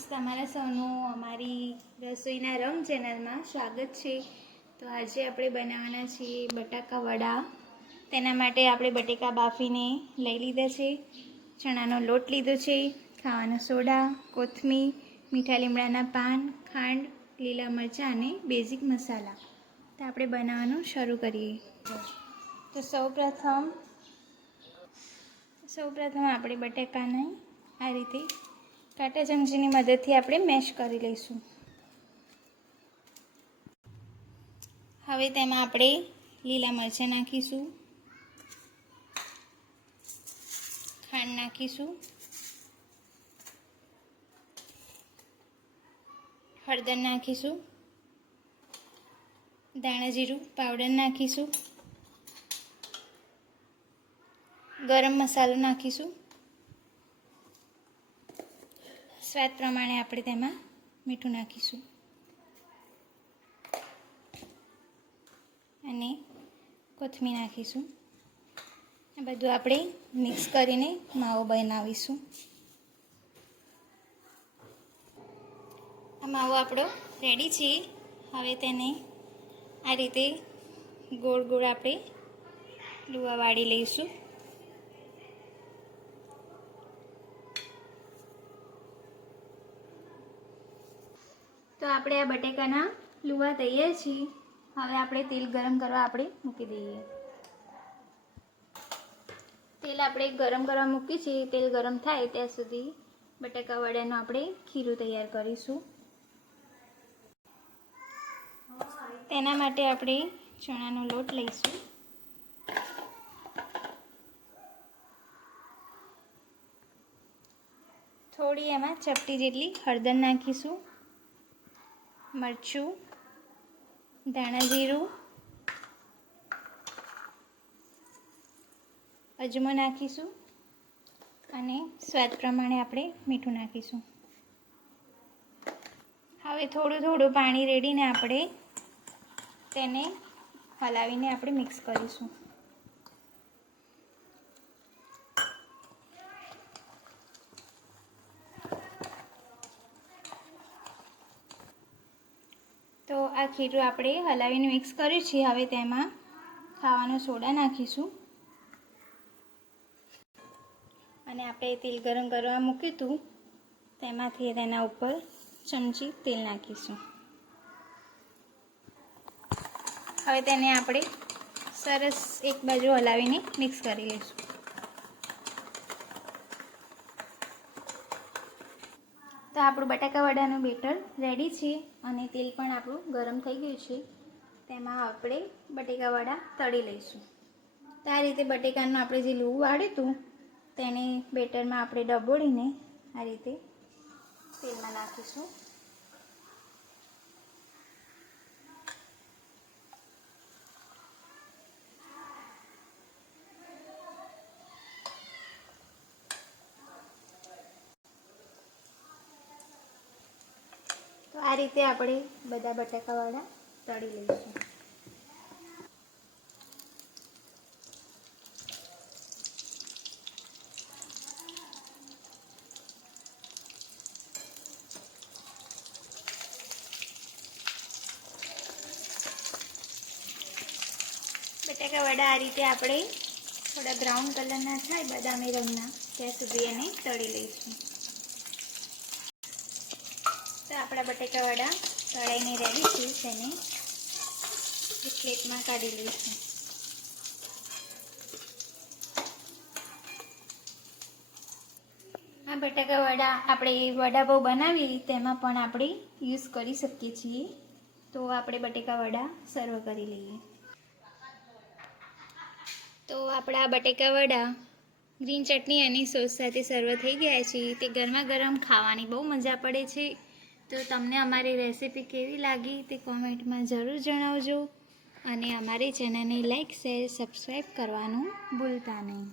Friends, તમારા સૌનું અમારી રસોઈના રંગ ચેનલમાં સ્વાગત છે। તો આજે આપણે બનાવવાના છીએ બટાકા વડા। તેના માટે આપણે બટેકા બાફીને લઈ લીધા છે, ચણાનો લોટ લીધો છે, ખાવાનો સોડા, કોથમીર, મીઠા લીમડાના પાન, ખાંડ, લીલા મરચાં અને બેઝિક મસાલા। તો આપણે બનાવવાનું શરૂ કરીએ। તો સૌપ્રથમ આપણે બટાકાને આ રીતે કાંટા ચમચીની મદદથી આપણે મેશ કરી લઈશું। હવે તેમાં આપણે લીલા મરચાં નાખીશું, ખાંડ નાખીશું, હળદર નાખીશું, ધાણા જીરું પાવડર નાખીશું, ગરમ મસાલો નાખીશું, સ્વાદ પ્રમાણે આપણે તેમાં મીઠું નાખીશું અને કોથમીર નાખીશું। આ બધું આપણે મિક્સ કરીને માવો બનાવીશું। આ માવો આપણો રેડી છે। હવે તેને આ રીતે ગોળ ગોળ આપણે લુવા વાળી લઈશું। તો આપણે આ બટેકાના લુવા તૈયાર છે। હવે આપણે તેલ ગરમ કરવા આપણે મૂકી દઈએ। તેલ આપણે ગરમ કરવા મૂકી છે। તેલ ગરમ થાય ત્યાં સુધી બટાકા વડાનું આપણે ખીરું તૈયાર કરીશું। તેના માટે આપણે ચણાનો લોટ લઈશું, થોડી એમાં ચપટી જેટલી હળદર નાખીશું, મરચું, ધાણા જીરું, અજમો નાખીશું અને સ્વાદ પ્રમાણે આપણે મીઠું નાખીશું। હવે થોડું થોડું પાણી રેડીને આપણે તેને હલાવીને આપણે મિક્સ કરીશું। તો આ ખીરું આપણે હલાવીને મિક્સ કર્યું છે। હવે તેમાં ખાવાનો સોડા નાખીશું અને આપણે તેલ ગરમ કરવા મૂક્યું હતું તેમાંથી તેના ઉપર ચમચી તેલ નાખીશું। હવે તેને આપણે સરસ એક બાજુ હલાવીને મિક્સ કરી લઈશું। તો આપણું બટાકા વડાનું બેટર રેડી છે અને તેલ પણ આપણું ગરમ થઈ ગયું છે। તેમાં આપણે બટેકા વડા તળી લઈશું। તો આ રીતે બટેકાનું આપણે જે લુવું વાળ્યું હતું તેને બેટરમાં આપણે ડબોળીને આ રીતે તેલમાં નાખીશું। તો આ રીતે આપણે બધા બટાકાવાળા તળી લઈશું। બટાકા વડા આ રીતે આપણે થોડા બ્રાઉન કલરના થાય બદામી રંગના ત્યાં સુધી એને તળી લઈશું। તો આપણા બટાકા વડા તળાઈને રેડી છે, તેને એક પ્લેટમાં કાઢી લઈશું। આ બટાકા વડા આપણે વડાપાઉં બનાવી તેમાં પણ આપણે યુઝ કરી શકીએ છીએ। તો આપણે બટાકા વડા સર્વ કરી લઈએ। તો આપણા બટેકા વડા ગ્રીન ચટણી અને સોસ સાથે સર્વ થઈ ગયા છે। તે ગરમા ગરમ ખાવાની બહુ મજા પડે છે। તો તમને અમારી રેસીપી કેવી લાગી તે કોમેન્ટમાં જરૂર જણાવજો અને અમારી ચેનલને લાઈક, શેર, સબસ્ક્રાઈબ કરવાનું ભૂલતા નહીં।